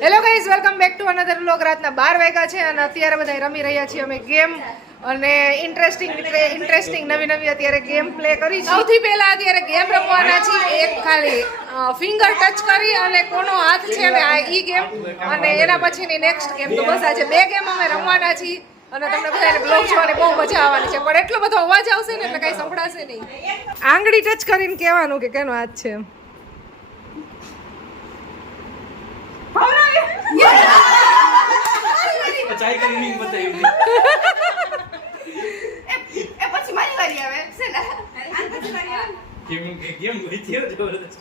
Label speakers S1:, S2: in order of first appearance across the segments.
S1: Hello guys welcome back to another vlog રાતના બાર વાગ્યા છે અને અત્યારે બધા રમી રહ્યા છીએ અમે ગેમ અને ઇન્ટરેસ્ટિંગ ઇન્ટરેસ્ટિંગ નવી નવી અત્યારે ગેમ પ્લે કરી સૌથી પહેલા અત્યારે ગેમ રમવાના છીએ. એક ખાલી ફિંગર ટચ કરી અને કોનો હાથ છે અને આ ઈ ગેમ અને એના પછીની નેક્સ્ટ ગેમ તો બસ આજે બે ગેમ અમે રમવાના છીએ. અને તમને બધાને બ્લોગ જોવાની બહુ મજા આવવાની છે. પણ એટલો બધો અવાજ આવશે ને એટલે કાંઈ સંભળાશે નહીં. આંગળી ટચ કરીને કહેવાનું કે કેનો હાથ છે એમ.
S2: ચાય કરી બતાવી
S3: એ પછી મારી વારી આવે છે ને? આને પછી વારી આવે.
S2: કેમ કેમ વિદ્યો જબરદસ્ત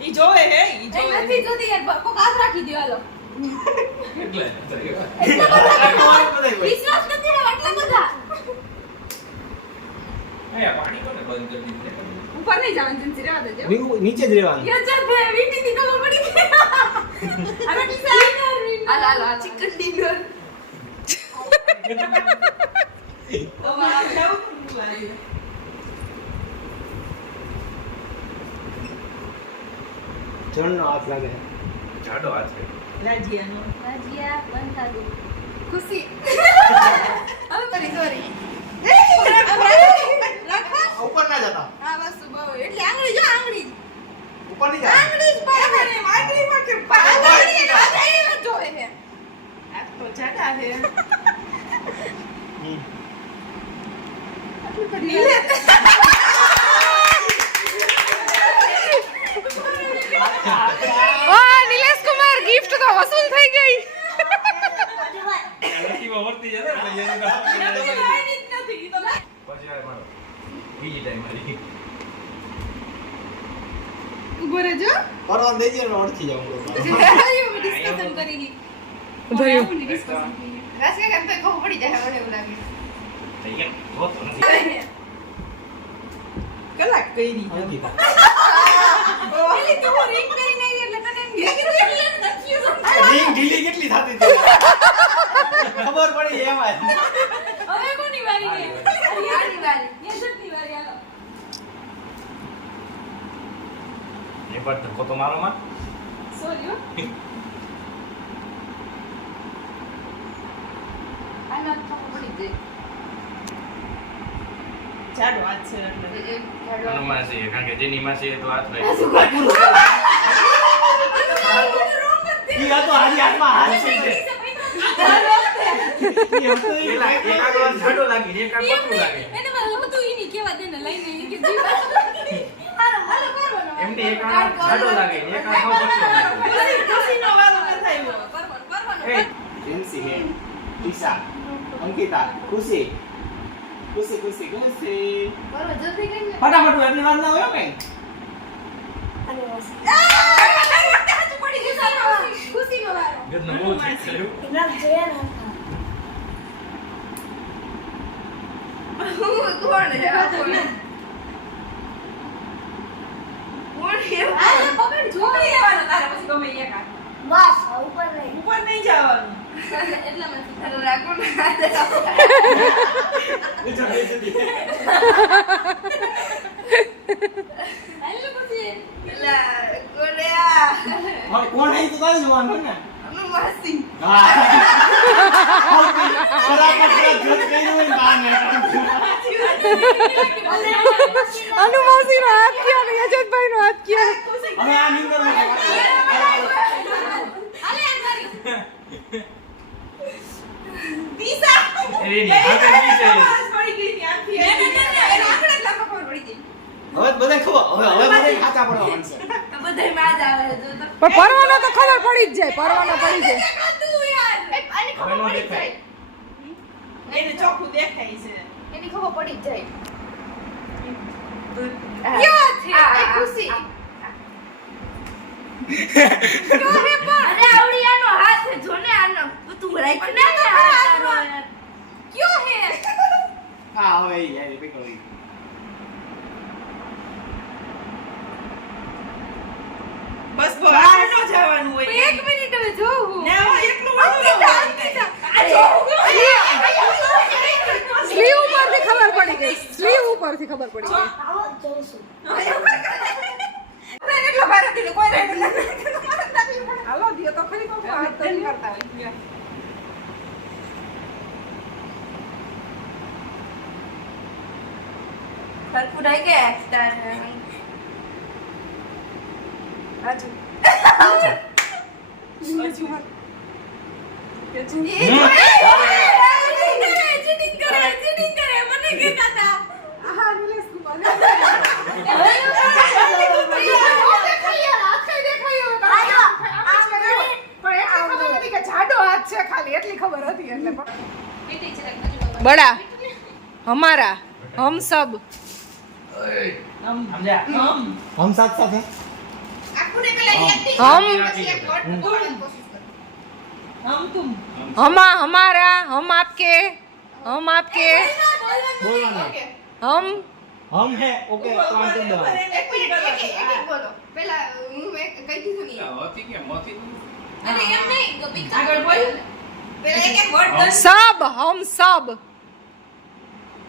S3: ઈ જોવે હે ઈ
S4: એ
S3: જોવે.
S4: નથી જોતી યાર કોક હાથ રાખી દો હાલો. વિશ્વાસ નથી ને આટલા બધા?
S2: પાણી કોને બંધ કરી દીધું?
S4: ઉપર નહીં જવાનું જંસી રહેવા દેજો
S5: નીચે જ રહેવાનું
S4: ચાલ બે વીટી ની ખબર પડી ગઈ અરે ડિઝાઇનર
S3: હાલ હાલ ચિકન ડિનર તો આ જાવ વારી
S5: જણનો હાથ લાગે
S2: જાડો હાથ છે
S3: રાજીયાનો
S4: ભજીયા બનતા દો
S3: ખુશી સોરી સોરી
S5: ઉપર ના જતા
S3: આ વસ્તુ બહુ એટલે આંગળી જો આંગળી
S5: ઉપર નહીં જતા
S3: આંગળી જ બરાબર એમ આંગળી માં કે આંગળી ને આંગળી માં જોવે છે આ તો જાડા છે
S5: હમ.
S1: વાહ નિલેશ કુમાર ગિફ્ટ તો વસૂલ થઈ ગઈ
S2: નસીબમાં વર્તી જશે ને પછી એની પાસે
S3: નથી વારી જ નથી ઈ તો
S2: પછી આવે મારો બીજી ટાઈમ મારી
S3: ઊભો રહેજો
S5: પરવાન દઈ દે ને ઓળખી જાઉં હું
S3: ડિસ્કશન કરી ગઈ
S1: ભર્યું
S3: રાસ્કે કેમ તો કહું પડી જાય મને એવું લાગે
S2: થઈ ગયા જોતો નથી
S3: કલાક કરી
S5: અંકિતા
S3: પેલી તું રિંગ કરીને આવી એટલે તને એમ લાગે કે એટલે નહીં
S5: રિંગ ઢીલી કેટલી થતી હતી ખબર પડી એમાં જ.
S4: હવે કોની વારી છે
S3: આની વારી
S4: યશતની વારી હાલો
S2: એ પર ધક્કો તો મારો માં
S4: સોરી
S3: આના જાડો હાથ છે એટલે.
S2: આનો કારણ કે જેની માં તો હાથ ભાઈ
S5: ઈ તો હારી હાથમાં હાથ છે.
S2: એમને
S5: અંકિતા ખુશી. ખુશી ખુશી ખુશી.
S4: કરો જલ્દી કરીને
S5: ફટાફટ એટલી વાર ના હોય કઈ.
S4: બસ ઉપર નહીં
S5: કોણ હે તો તારે જોવાનું ને
S3: માસી.
S5: ને બાને
S1: અનુમાસી નો હાથ ક્યાં ને યજતભાઈ નો હાથ ક્યાં
S5: હવે આ નીંદરમાં
S4: હાલે આ મારી
S3: પીસા.
S2: એની હાથે બી છે
S3: હાથ પડી ગઈ ત્યાંથી. એના આંગળે જ લાંબા ખબર પડી ગઈ.
S5: હવે બધાય ખબર હવે હવે બધાય ખાતા પડવા માંડશે.
S3: બધાયમાં જ આવે તો.
S1: પણ પરવાનો તો ખબર પડી જ જાય પરવાનો પડી જાય.
S3: આની ખબર પડી જાય. એને ચોખ્ખું દેખાય છે.
S4: એની ખબર પડી જ જાય.
S3: ક્યાં છે? એ ખુશી.
S4: અરે આવડી આનો હાથ છે જો ને આનો. તું રાખ ને ક્યો હે
S5: હા હવે યાર પીકલ ઈ
S3: બસ બસ ન જવાનું હોય
S4: એક મિનિટ હવે જોઉં
S3: ના હોય એટલું બધું. આ જોવું.
S1: સ્લીવ ઉપરથી ખબર પડી ગઈ સ્લીવ ઉપરથી ખબર પડી ગઈ
S3: આપણે એટલો ભારે દીધો કોઈ રેડ નથી
S1: દ્યો તો ખરી કોક હાથ તો કરતા હોય
S4: સરખું નહીં કે હમ
S1: રાજુ
S5: હમ સાથ સાથ હે
S3: આખું ને પેલા acting
S1: હમ.
S3: પછી એક word બોલવાની કોશિશ કરો.
S1: हमा हमारा हम आपके हम आपके
S5: બોલવાનું
S3: Okay.
S1: हम
S5: હમ હે ઓકે તો આમ કરી દો
S3: એક મિનિટ, એક- એક- એક- એક બોલો. પેલા હું મેં કહી દીધું નહીં.
S4: અરે એમ નહીં તો picture
S3: આગળ બોલ. પેલા એક એક word દસ
S1: सब हम सब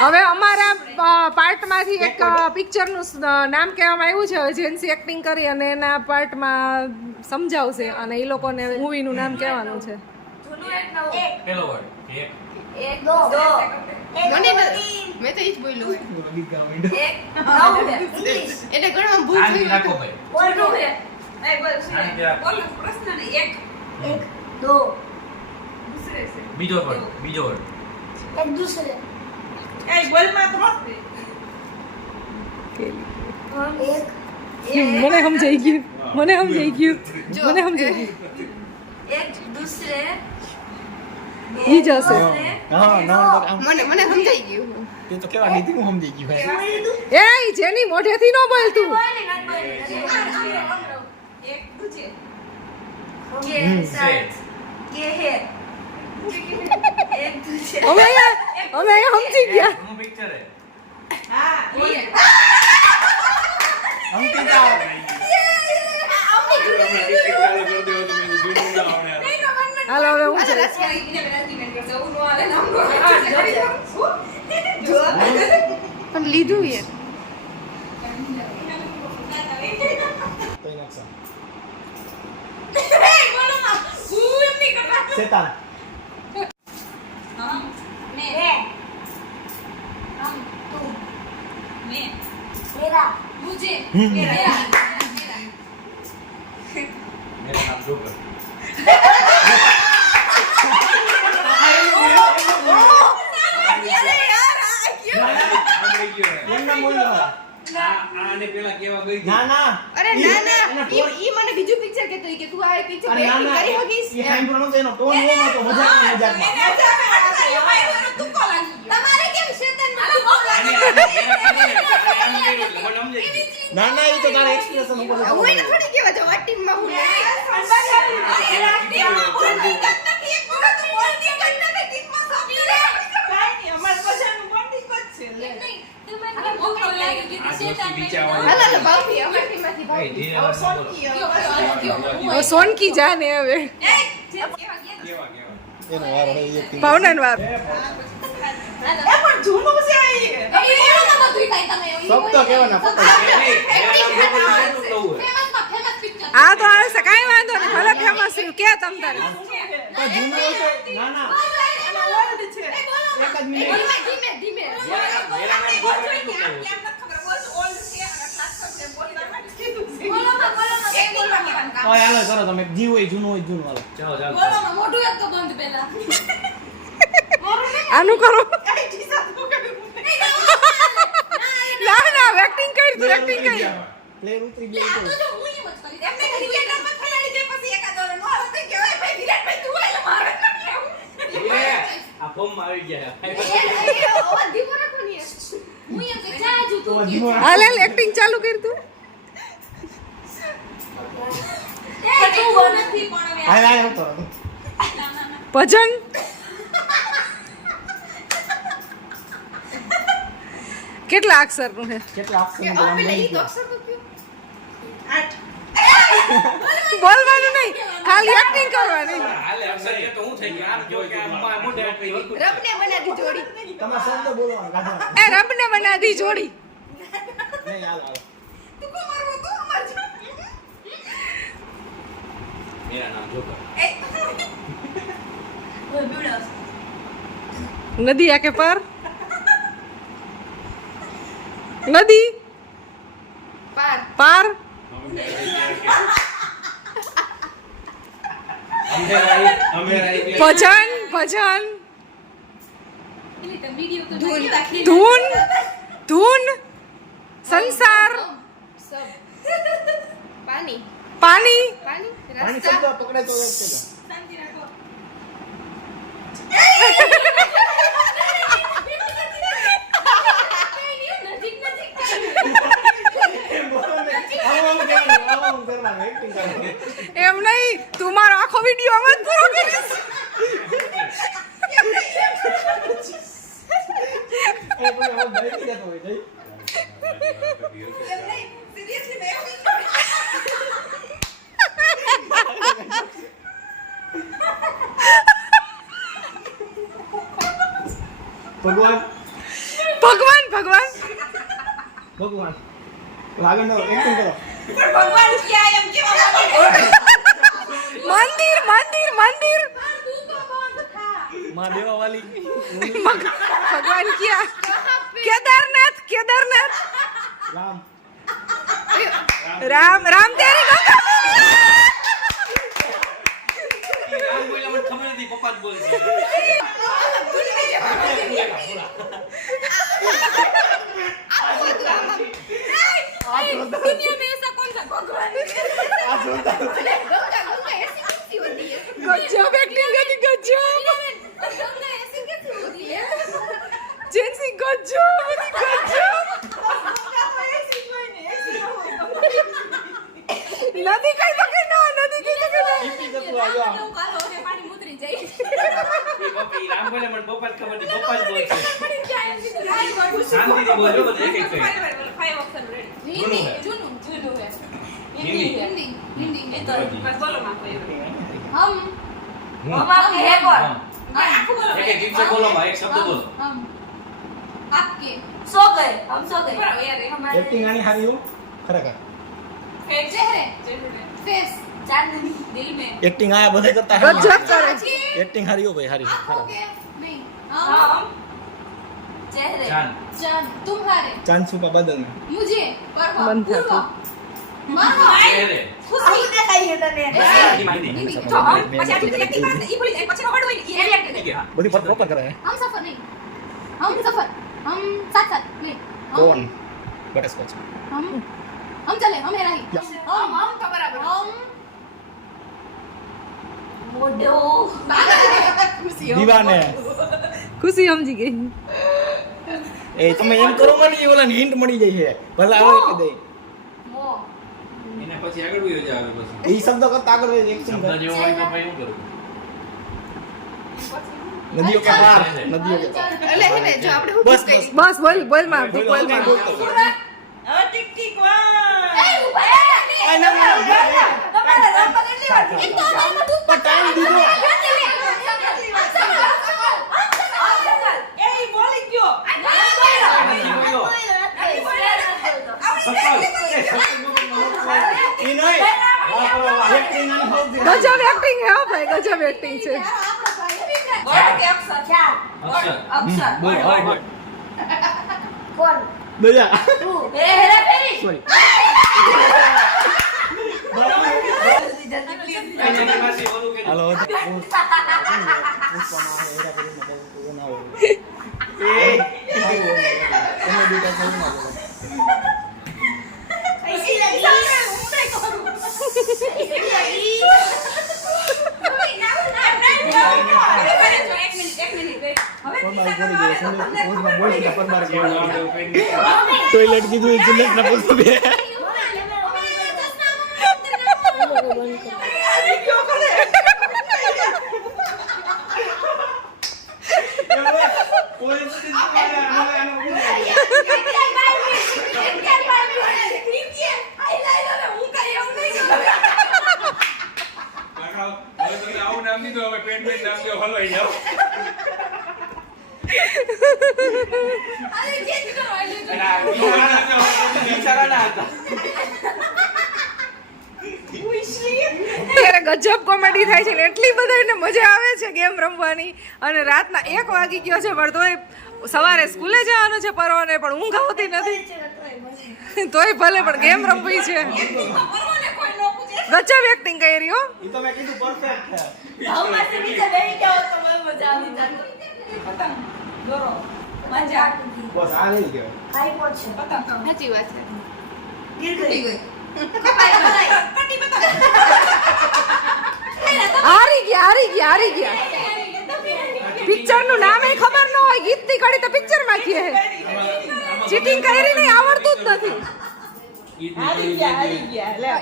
S1: હવે અમારા પાર્ટમાંથી એક પિક્ચરનું નામ કહેવામાં આવ્યું છે. હવે જેન્સી એક્ટિંગ કરી અને એના પાર્ટમાં સમજાવશે અને એ લોકોને મૂવીનું નામ કહેવાનું.
S3: મેં તો જ બોલ્યું ભૂલ થઈ. એક.
S4: દો.
S3: છે.
S2: બીજો વર્ડ બીજો વર્ડ
S4: એક દૂસરે.
S3: એ બોલમાં તો
S1: મને સમજાઈ ગયું મને સમજાઈ ગયું મને સમજાઈ
S4: એક દૂસરે
S1: ઈ જ હશે.
S5: હા ના તો આમ
S3: મને મને સમજાઈ ગયું
S5: તે તો કેવા નીતિ હું સમજી ગયું
S1: એ જેની મોઢેથી ન બોલતું
S3: એક દૂજે
S4: કે હે
S1: અમે અહીંયા અમે સમજી ગયા.
S2: હું પિક્ચર હે
S3: હા
S5: સમજી જાઓ.
S1: હાલો હવે હું
S3: પણ
S1: લીધું.
S3: રસિયા ઈને પેલા argument કરશે. એવું નો હાલે ને આમ નો હાલે. જો.
S1: પણ લીધું એ
S5: તો ઈ નકશા
S3: એ, બોલો માં. હું એમ નહીં કરતા.
S5: શેતાન
S3: હા.
S4: મેં હમ તું
S3: મેં.
S4: મેરા
S3: મુझे.
S5: હમ.
S3: મેરા.
S2: મેરા નામ જોકર
S3: અરે યાર, આ ક્યું?
S2: આપણે ગયો હે.
S5: એમ નામ બોલ્યો
S2: આ આને પેલા કેવા ગઈ હતી?
S5: ના ના
S3: અરે ના ના ઈ મને બીજું પિક્ચર ઈ કે તું આ પિક્ચર
S5: ના
S3: કરી શકીશ
S5: એ સાંભળવાનો તો ના ના એ તો તારે એક્સપ્રેશન ઉપર.
S3: હું એને થોડી કેવા જો આ ટીમમાં હું સોનકી જા બોલો.
S1: હવે ભાવના વાર હવે
S3: એ જે કેવા ગયા
S2: કેવા કેવા
S5: એનો વારો હોય એ acting. શબ્દ કહેવાના
S2: હે.
S1: તો આવે છે કાંઈ વાંધો નહીં. ભલે ફેમસ રહ્યું કે તમ તારે.
S3: તમે
S5: હવે હાલો જીવ હોય જૂનું હોય જૂનું હાલો.
S2: ચાલો ચાલો.
S3: મોઢું એક તો બંધ પેલા
S1: આનું કરો. ના ના એક્ટિંગ કરી તું એક્ટિંગ કરી.
S5: પ્લેયર ઉતરી ગયો તો
S3: એમને ક્રિકેટરમાં ખેલાડી જે પછી એકાદો નો આવે તો કહેવાય ભાઈ તું એટલે મારે નથી આવું
S2: એ, આ.
S1: હાલ હાલ એક્ટિંગ ચાલુ કરી તું.
S3: નથી પણ હવે
S5: હાલ હાલ હતો
S1: ભજન? કેટલા અક્ષરનું છે?
S5: કેટલા અક્ષર
S3: કે આ પેલા ઈ તો અક્ષર તો કયો? આઠ.
S1: બોલવાનું નહીં. ખાલી એક્ટિંગ કરવાની.
S3: રબને બનાવી જોડી.
S5: તમે શબ્દ બોલવાનો
S1: એ રબને બનાવી જોડી.
S5: નહીં હાલો હાલો.
S3: તું કો મારવો તો અમાર જો
S2: મેરા નામ જોકર
S1: નદી આકે પર? નદી?
S3: પાર.
S1: પાર? ભજન ભજન.
S3: ધૂન.
S1: ધૂન ધૂન સંસાર.
S3: પાણી.
S1: પાણી.
S3: પાણી.
S5: પાણી
S3: રસ્તા.
S5: શબ્દ પકડે તો એક છે બોલો ને આવું આવું કરવાનું આવું આવું કરવાનું એક્ટિંગ કરવાનું
S1: એમ નહીં તું મારો આખો વીડિયો આમાં જ પૂરો કરીશ
S5: એ બોલે આવું બેસી જતો હોય જઈ
S3: સિરિયસલી મેં એવું
S5: ભગવાન
S1: ભગવાન ભગવાન
S5: ભગવાન લાગણ દો એક્ટિંગ કરો
S3: પણ ભગવાન ક્યાં એમ કેવા માંગે?
S1: મંદિર મંદિર મંદિર. ભગવાન ક્યાં? કેદારનાથ કેદારનાથ.
S5: રામ.
S1: રામ તેરી ગંગા
S3: રામ
S1: ગજબ એક્ટિંગ હતી ગજબ જેસી ગજબ હતી ગજબ નથી કહી તો કે
S2: ખબર
S3: દી
S2: બપત હે
S3: हिंदी हिंदी
S2: हिंदी तो
S3: पर बोलो मां को हम
S4: हम आपके है कौन
S3: आखो बोलो
S2: एक एक शब्द बोलो मां एक शब्द बोलो
S3: हम आपके
S4: सो गए हम सो गए
S3: पर यार हमारे
S5: एक्टिंग आनी हारी हो खरा का फेस
S3: चेहरे फेस
S4: चांदनी
S3: दिल में
S5: एक्टिंग आया बड़े
S1: करता है
S5: गजब करे एक्टिंग हारी हो
S3: भाई
S5: हारी
S3: ओके नहीं हम
S4: चेहरे
S2: चांद
S3: चांद तुम्हारे
S5: चांद छुपा बदन
S3: मुझे
S1: पर
S3: पूर्वा બધી
S5: ફરક કરે.
S1: ખુશી સમજી ગઈ.
S5: એ તમે એમ કરો મને ઓલા હિન્ટ મળી જાય છે. ભલા આવે કે
S2: દઈ પછી આગળ વયો જાય આગળ પછી.
S5: એ શબ્દ કરતા આગળ વયો એક
S2: શબ્દ જેવો હોય તો ભાઈ હું કરું
S5: નદીઓ કે પાર નદીઓ કે પાર
S3: એટલે હે ને જો આપણે હું
S5: બસ બસ.
S1: બોલ બોલમાં
S5: બોલમાં.
S4: હવે ટીક ટીક વાહ.
S3: એ ઊભા
S5: આ ના, ના, ના.
S4: તમારે રમવા કેટલી વાર
S3: તો આમાં તું
S5: પણ દીધો
S4: એ ઈ બોલી ગયો
S2: સફળ એ સફળ
S5: ઈ નહીં એક્ટિંગ આની હોવ જોઈએ.
S1: ગજબ એક્ટિંગ હે હો ભાઈ ગજબ એક્ટિંગ છે
S4: વર્ડ કે અક્ષર ચાર
S2: અક્ષર
S4: અક્ષર
S5: બોલ, હા, બોલ.
S4: કોણ
S5: દયા
S4: તું હે હેરા ફેરી
S5: સોરી
S2: એની પાસે બોલું કે
S5: હાલો હવે તો હું- પુષ્પામાં આવે, હેરાફેરીમાં બહુ કોઈ ના હોય. એ સારું હોય. કોમેડી ટાઈપ એવું ના બોલો. પરમાર બોલી ગયો. સંદેશ પોસ્ટમાં બોલી ગયા, પરમાર બોલી ગયા. ટોયલેટ કીધું એ જિલ્લત ના બોલતો બે પોલીસ
S2: આપજો હલવાઈ જાઓ
S4: અરે ચેન્જ કરો એટલે તો.
S2: અને આ બિચારા બિચારાના હતા
S1: ત્યારે ગજબ કોમેડી થાય છે ને એટલી બધાને મજા આવે છે ગેમ રમવાની. અને રાતના એક વાગી ગયો છે પણ તોય સવારે સ્કૂલે જવાનું છે પરવાને પણ ઊંઘ આવતી નથી. તોય ભલે પણ ગેમ રમવી છે.
S3: પરવાને કોઈ ન પૂછે
S1: ગજબ એક્ટિંગ કરી
S5: છે.
S1: સાચી વાત છે.
S3: તૂટી ગઈ કપાઈ પટ્ટી બતા
S1: હારી ગયા હારી ગયા હારી ગયા પિક્ચરનું નામ એ ખબર ન હોય ગીતની કડી તો પિક્ચરમાં કહે ચીટિંગ કરી નહીં આવડતું જ નથી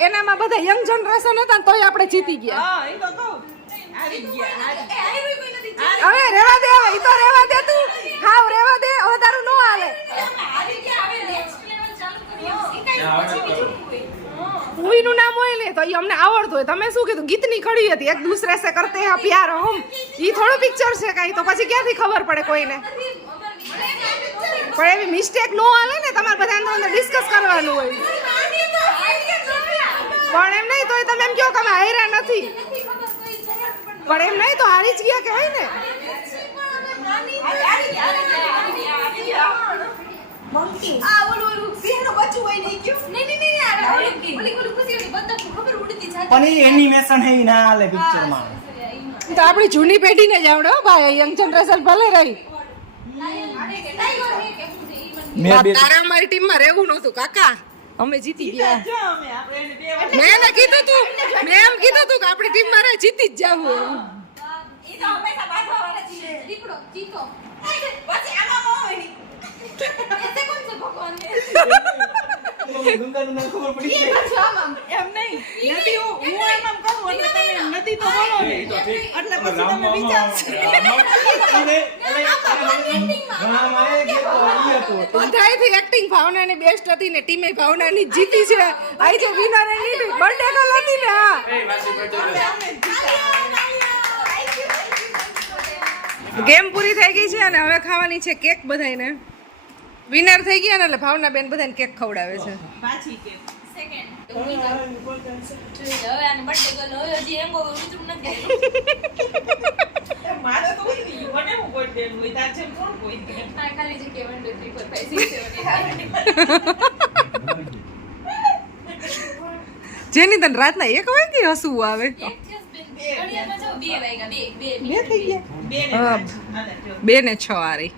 S1: એનામાં બધા યંગ જનરેશન હતા ને તોય આપણે જીતી ગયા
S3: હા એ તો કહું હારી ગયા હારી
S4: એ આવી કોઈ નથી.
S1: હવે રેવા દે હવે તો રેવા દે તું હાવ રેવા દે હવે તારું નો હાલે મૂવી નું નામ હોય ને તો એ અમને આવડતું હોય. તમે શું કીધું? ગીતની કડી હતી. એક દૂસરે સે કરતે હે પ્યાર હમ. એ થોડું પિક્ચર છે કાંઈ. તો પછી ક્યાંથી ખબર પડે કોઈને? પણ એવી મિસ્ટેક નો હાલે ને, તમારે બધા અંદર અંદર ડિસ્કસ કરવાનું હોય. પણ એમ નહીં તો તમે એમ કહો કે અમે નથી.
S4: પણ
S1: એમ નહીં તો હારી જ ગયા કહેવાય ને
S3: હારી ગયા હારી ગયા હારી ગયા
S4: Monkey.
S3: આ ઓલું ઓલું સિંહનું બચ્ચું હોય નહીં ગયું
S4: નહીં, નહીં, નહીં, આ ઓલી- ઓલી- ઓલી ખુશી ઓલી બતક ખબર ઉડતી જાતી.
S5: પણ એનિમેશન હે ઈ ના હાલે પિક્ચરમાં
S1: તો આપણી જૂની પેઢીને જ આવડે હો ભાઈ યંગ જનરેશન ભલે રહી.
S4: તારા
S5: મેં
S1: અમારી ટીમમાં રહેવું નહોતું કાકા. અમે જીતી ગયા.
S3: જો અમે આપણે એને બે વાર
S1: મેં એને કીધું તું મેં એમ કીધું તું કે આપણી ટીમમાં રહે જીતી જ જાવું
S3: તો હંમેશા. પછી આમાં હોય.
S4: ऐसे कौन से भगवान है?
S5: ડુંગરનું નામ ખબર પડી
S3: ઈ
S5: જાય
S3: પાછું આમ આમ. એમ નહીં નદી હું હું આમ આમ કહું એટલે તમે નદી તો બોલો ને
S2: એ તો ઠીક.
S3: એટલે પછી તમે વિચારશો
S5: અને એટલે ઘણામાં એ જે તો ઈ હતો
S1: બધાયથી એક્ટિંગ ભાવનાની બેસ્ટ હતી ને ટીમે ભાવનાની જ જીતી છે આઈ જે વિનર એની બર્થડે ગર્લ હતી ને હા
S2: એ વાસી birthday girl.
S1: ગેમ પૂરી થઈ ગઈ છે અને હવે ખાવાની છે કેક બધાયને વિનર થઈ ગયા ને એટલે ભાવના બેન બધાને કેક ખવડાવે છે.
S3: પાછી
S4: હવે આને હવે હજી એમ કોઈ નથી
S3: મારે તો કોઈ મને હું કોઈ હોય? તાર જેમ કોણ કોઈ
S4: ખાલી
S1: જેની તને રાતના એક વાગે હસવું આવે?
S4: બે
S1: થઈ ગયા?
S3: ને
S1: છ આરી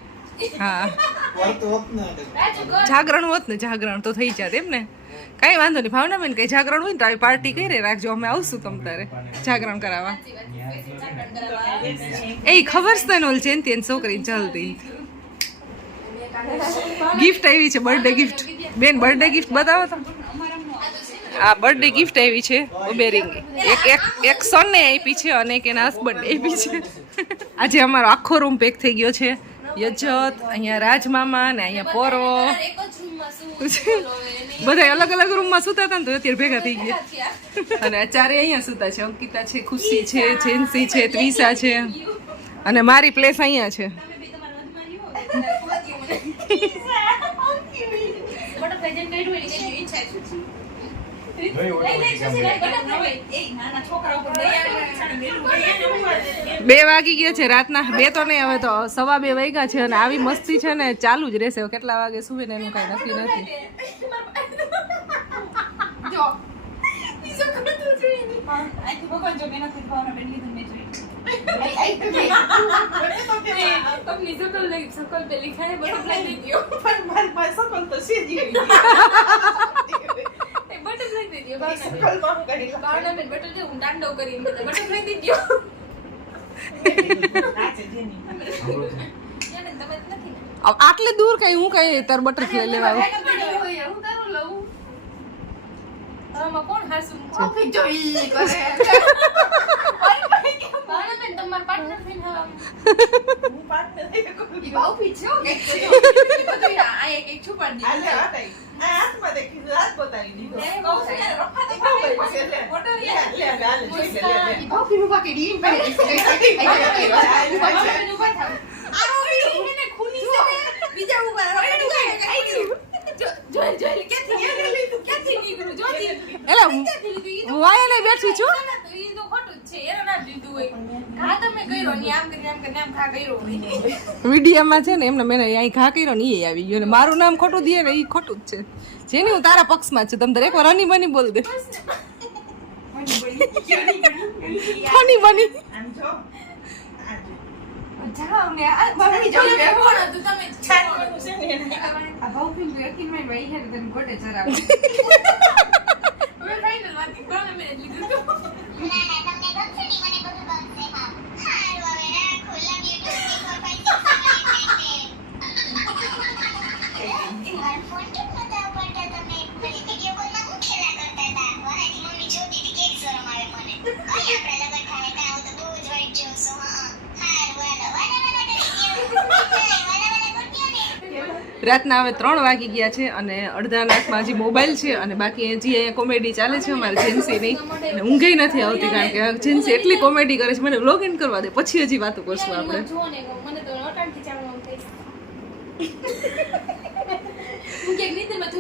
S1: હા. જાગરણ હોત ને જાગરણ તો થઈ જાત એમ ને. કાંઈ વાંધો નહીં ભાવના બેન કઈ જાગરણ હોય ને તો પાર્ટી પાર્ટી કરી રાખજો અમે આવશું તમ તારે જાગરણ કરાવવા. એ ખબર છે ને ઓલ જયંતિ છોકરી જલ્દી. ગિફ્ટ આવી છે બર્થડે ગિફ્ટ બેન બર્થડે ગિફ્ટ બતાવો તો. આ બર્થડે ગિફ્ટ આવી છે ઓબેરિંગ એક એક એક સોનને આપી છે અને એક એના હસબન્ડ આપી છે. આજે અમારો આખો રૂમ પેક થઈ ગયો છે. યજ્જત અહીંયા રાજમામા ને અહીંયા પોરો. બધા અલગ અલગ રૂમમાં સુતા હતા ને તો અત્યારે ભેગા થઈ ગયા. અને આ અહીંયા સુતા છે. અંકિતા છે ખુશી છે જેન્સી છે ત્વિષા છે. અને મારી પ્લેસ અહીંયા છે.
S4: તમે બી
S1: વાગી ગયા છે રાતના. બે તો નહીં હવે તો સવા બે વાગ્યા છે અને આવી મસ્તી છે ને ચાલુ જ રહેશે. કેટલા વાગે સુવે ને એનું કઈ નક્કી નથી.
S4: દીધી
S3: બારમાં હું
S4: ડાંડો કરી બટર
S1: ફ્રાઈ આટલે દૂર કઈ હું કઈ તાર બટરફ્લાય લેવા
S4: હું કોણ હાસું
S3: કોફી જોઈ કરે.
S4: ભાવના તમાર પાર્ટનર થઈને આ એક એક છુપાડી
S1: બેઠી છું
S6: ઈ તો ખોટું જ છે એને ના દીધું હોય ઘા તમે કર્યો ને આમ કરીને આમ કરીને આમ ઘા કર્યો હોય
S1: વિડીયામાં છે ને એમને મેં અહીં ઘા કર્યો ને એ આવી ગયો ને મારું નામ ખોટું દે ને એ ખોટું જ છે. જેની હું તારા પક્ષમાં છું તમે એક વાર રની બની બોલ દે. હની બની.
S6: તમે
S1: રાતના હવે ત્રણ વાગી ગયા છે અને અડધા લાખમાં હજી મોબાઈલ છે અને બાકી હજી અહીંયા કોમેડી ચાલે છે અમારે જેન્સીની અને ઊંઘે નથી આવતી કારણ કે જેન્સી એટલી કોમેડી કરે છે મને લોગ ઇન કરવા દે પછી હજી વાતો કરશું આપણે.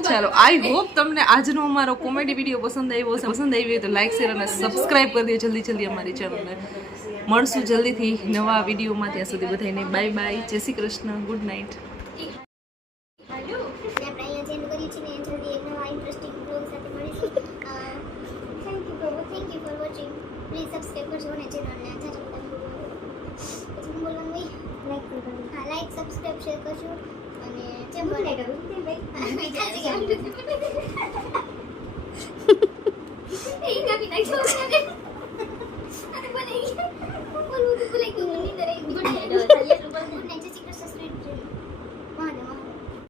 S1: ચાલો આઈ હોપ તમને આજનો અમારો કોમેડી વીડિયો પસંદ આવ્યો હશે. પસંદ આવી હોય તો લાઈક શેર અને સબસ્ક્રાઇબ કરી દો જલ્દી જલ્દી અમારી ચેનલને મળશું જલ્દીથી નવા વિડીયોમાં ત્યાં સુધી બધાને બાય બાય જય
S7: Shri Krishna. Good night Ja.